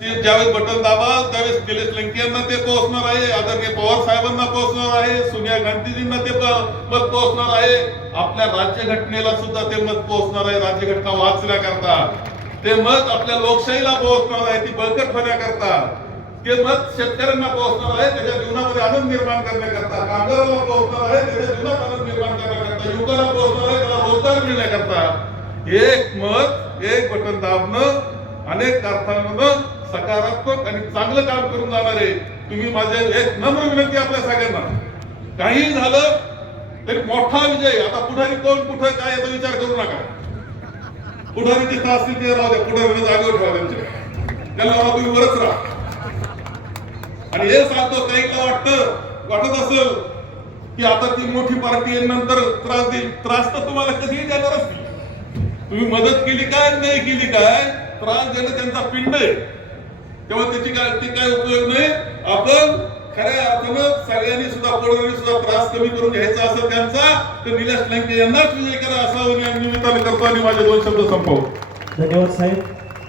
ते ज्यावेळेस बटन दाबाल त्यावेळेस निलेश लंके यांना ते पोहोचणार आहे, आदरणीय पवार साहेबांना पोहोचणार आहे, सोनिया गांधीजींना ते मत पोहोचणार आहे, आपल्या राज्यघटनेला सुद्धा ते मत पोहोचणार आहे. राज्यघटना वाचण्याकरता ते मत आपल्या लोकशाहीला पोहोचणार आहे, ती बळकट होण्याकरता ते मत शेतकऱ्यांना पोहोचणार आहे, त्याच्या जीवनामध्ये आनंद निर्माण करण्याकरता, कामगारांना पोहोचणार आहे, त्याच्या जीवनात आनंद निर्माण करण्याकरता, युवकांना पोहोचणार आहे, त्याला रोजगार मिळण्याकरता. एक मत एक बटन दाबणं अनेक अर्थानं सकारात्मक आणि चांगलं काम करून जाणार आहे. तुम्ही माझे एक नम्र विनंती आपल्या सगळ्यांना, काही झालं तरी मोठा विजय. आता पुढारी कोण कुठं काय याचा विचार करू नका. पुढारी जिथं असतील ते राहू द्या, पुढारी जागेवर ठेवा त्यांच्या, त्यांना तुम्ही वरच राहा. आणि हे सांगतो, काहीला वाटत असेल की आता ती मोठी पार्टी नंतर त्रास देईल. त्रास तर तुम्हाला कधीही देणारच नाही. तुम्ही मदत केली काय नाही केली काय, त्रास देणं त्यांचा पिंड आहे, तेव्हा त्याची काय उपयोग नाही. आपण खऱ्या अर्थानं सगळ्यांनी सुद्धा पुढाऱ्यांनी सुद्धा त्रास कमी करून घ्यायचा असेल त्यांचा, तर निलेश लंके यांनाच विजय करा असा निमित्ताने करतो आणि माझे 2 शब्द संपवतो. धन्यवाद साहेब.